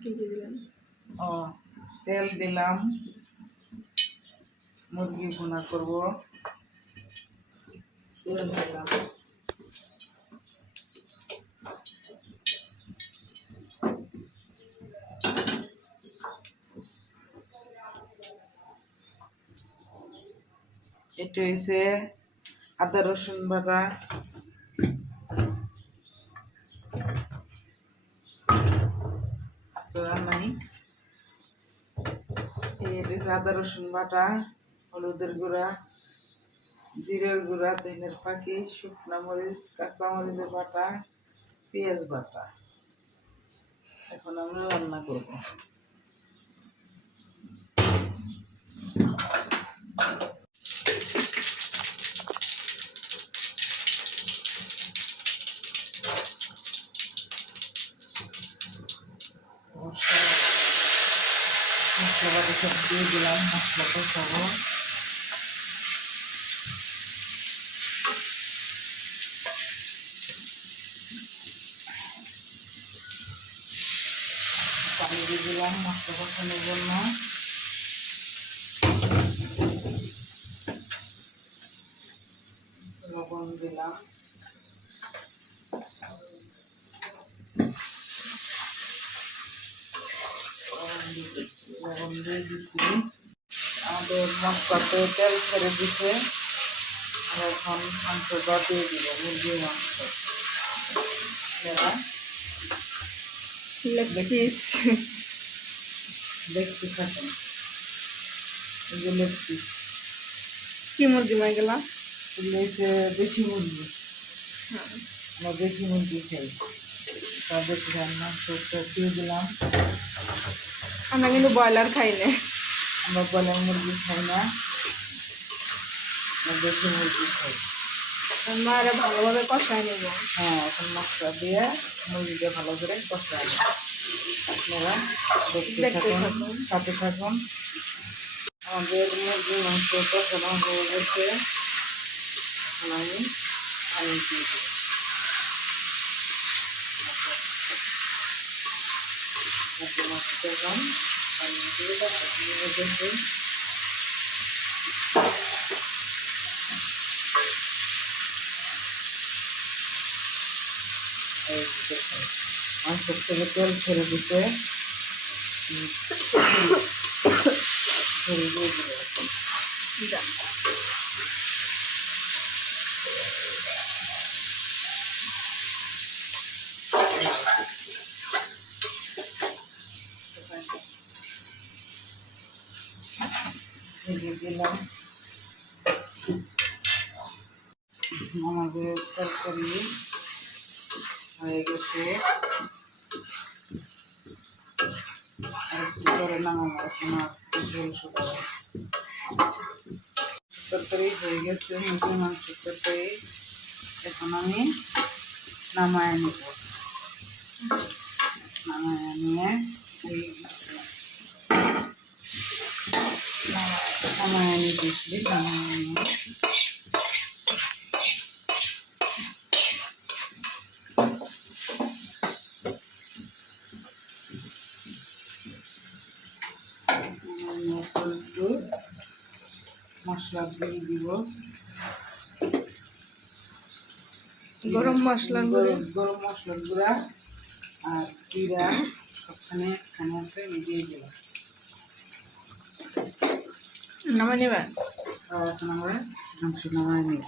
ও তেল দিলাম, মুরগি ভুনা করব। তেল দিলাম, এটা হয়েছে আদা রসুন বাটা, নাই আদা রসুন বাটা, হলুদের গুঁড়া, জিরের গুঁড়া, ধনের পাখি, শুকনো মরিচ, কাঁচা মরিচের বাটা, পেঁয়াজ বাটা। এখন আমরা রান্না করব। মশলা বাটা সব দিয়ে দিলাম, মশলা কষাবো। পানি দিয়ে দিলাম মশলা কষানোর জন্য। লবণ দিলাম, লবণ দিয়ে দিচ্ছি। আমাদের মশলাতে তেল ছেড়ে দিতে, এখন মাংসটা দিয়ে দিব, মুরগির মাংস। দেখতে থাকেন, লেগ পিস। কি মুরগি মাই গেলা? দেশি মুরগি, আমরা দেশি মুরগি খাই। তাদের মাংসটা দিয়ে দিলাম। আমরা কিন্তু ব্রয়লার খাই না, আমরা ব্রয়লার মুরগি খাই না, আমরা দেশি মুরগি খাই। আমরা আরে ভালোভাবে কষাই নেব। হ্যাঁ, এখন মশলা দিয়ে মুরগিটা ভালো করে কষাই নেব। আপনারা দেখতে থাকুন, সাথে থাকুন। আমাদের মুরগির মাংস কষানো হয়ে গেছে, আমি পানি দিয়ে দেব। পানি দিয়ে গেছে। মাংস থেকে তেল ছেড়ে দিতে দিলাম। আমাদের তরকারি হয়ে গেছে, আর একটু করে নামাবো। তরকারি হয়ে গেছে, মুরগির মাংসের তরকারি। এখন আমি নামায় নেব। নামায় নিয়ে নামায় নিতেছি। নামায় নিয়ে একটু মশলা দিয়ে দিব, গরম মশলার গুঁড়ো, গরম মশলার গুঁড়া আর জিরা সবখানে একখানে দিয়ে দিলাম। নামাই নেবেন। এখন আমরা মাংস নামায় নিই।